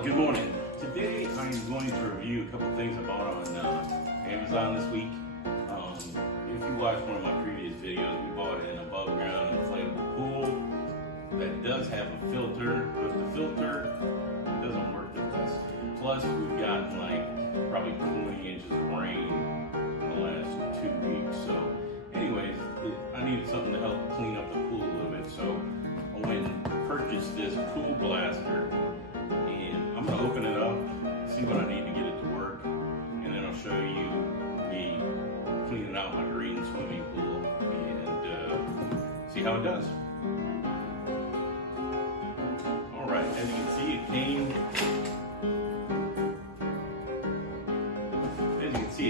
Well, good morning. Today I'm going to review a couple things I bought on Amazon this week. If you watched one of my previous videos, we bought an above ground inflatable pool that does have a filter, but the filter doesn't work the best. Plus, we've gotten like probably 20 inches of rain in the last 2 weeks. So anyways, I needed something to help clean up the pool a little bit. So I went and purchased this pool blaster. I'm going to open it up, see what I need to get it to work, and then I'll show you me cleaning out my green swimming pool and see how it does. Alright, as you can see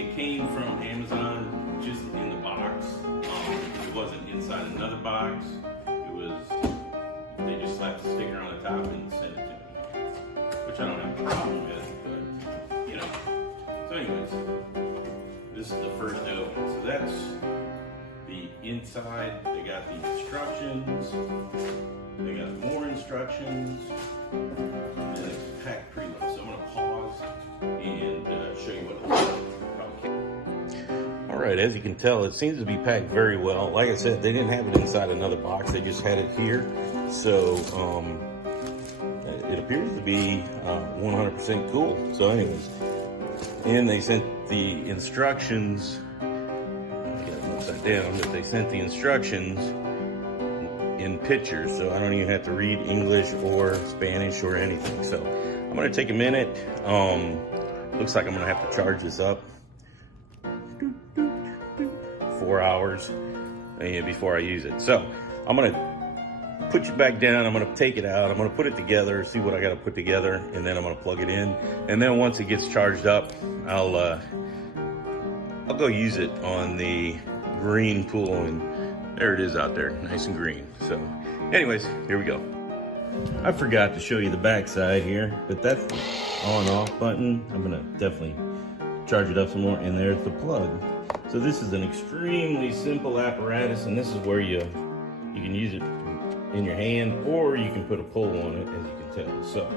it came from Amazon just in the box. It wasn't inside another box. They just slapped a sticker on the top and sent it to me. Which I don't have a problem with, but you know. So anyways, this is the first open. So that's the inside. They got the instructions. They got more instructions. And then it's packed pretty well. So I'm gonna pause and show you what it looks like. All right, as you can tell, it seems to be packed very well. Like I said, they didn't have it inside another box. They just had it here. So, it appears to be 100% cool. So anyways, and they sent the instructions, I got it upside down, but they sent the instructions in pictures, so I don't even have to read English or Spanish or anything. So I'm gonna take a minute. Looks like I'm gonna have to charge this up 4 hours before I use it. So I'm gonna put you back down. I'm going to take it out. I'm going to put it together, see what I got to put together, and then I'm going to plug it in. And then once it gets charged up, I'll go use it on the green pool, and there it is out there, nice and green. So anyways, here we go. I forgot to show you the back side here, but that's the on-off button. I'm going to definitely charge it up some more, and there's the plug. So this is an extremely simple apparatus, and this is where you can use it in your hand, or you can put a pull on it, as you can tell. So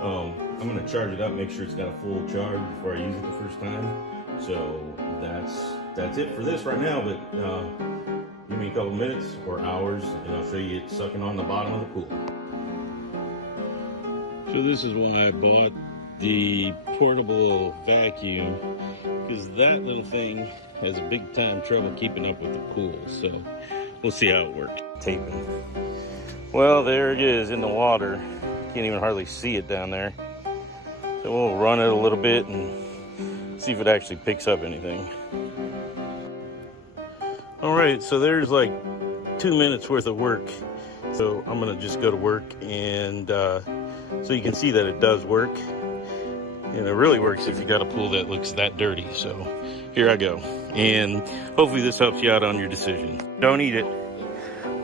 I'm going to charge it up, make sure it's got a full charge before I use it the first time. So that's it for this right now, but give me a couple minutes or hours and I'll show you it sucking on the bottom of the pool. So this is why I bought the portable vacuum, because that little thing has a big time trouble keeping up with the pool. So we'll see how it works. Taping. Well, there it is in the water. Can't even hardly see it down there. So we'll run it a little bit and see if it actually picks up anything. All right, so there's like 2 minutes worth of work. So I'm gonna just go to work, and so you can see that it does work. And it really works if you got a pool that looks that dirty. So here I go. And hopefully this helps you out on your decision. Don't eat it.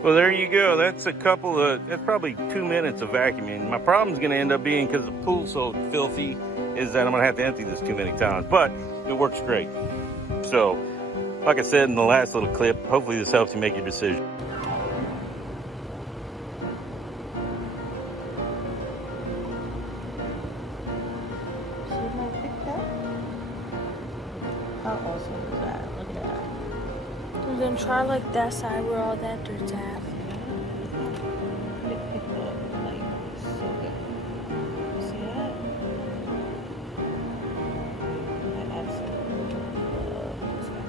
Well, there you go. That's probably 2 minutes of vacuuming. My problem's going to end up being, because the pool's so filthy, is that I'm going to have to empty this too many times. But it works great. So, like I said in the last little clip, hopefully this helps you make your decision. How awesome is that? Look at that. And then try like that side where all that dirt's at. It picked up like so good. See that? I absolutely love this guy.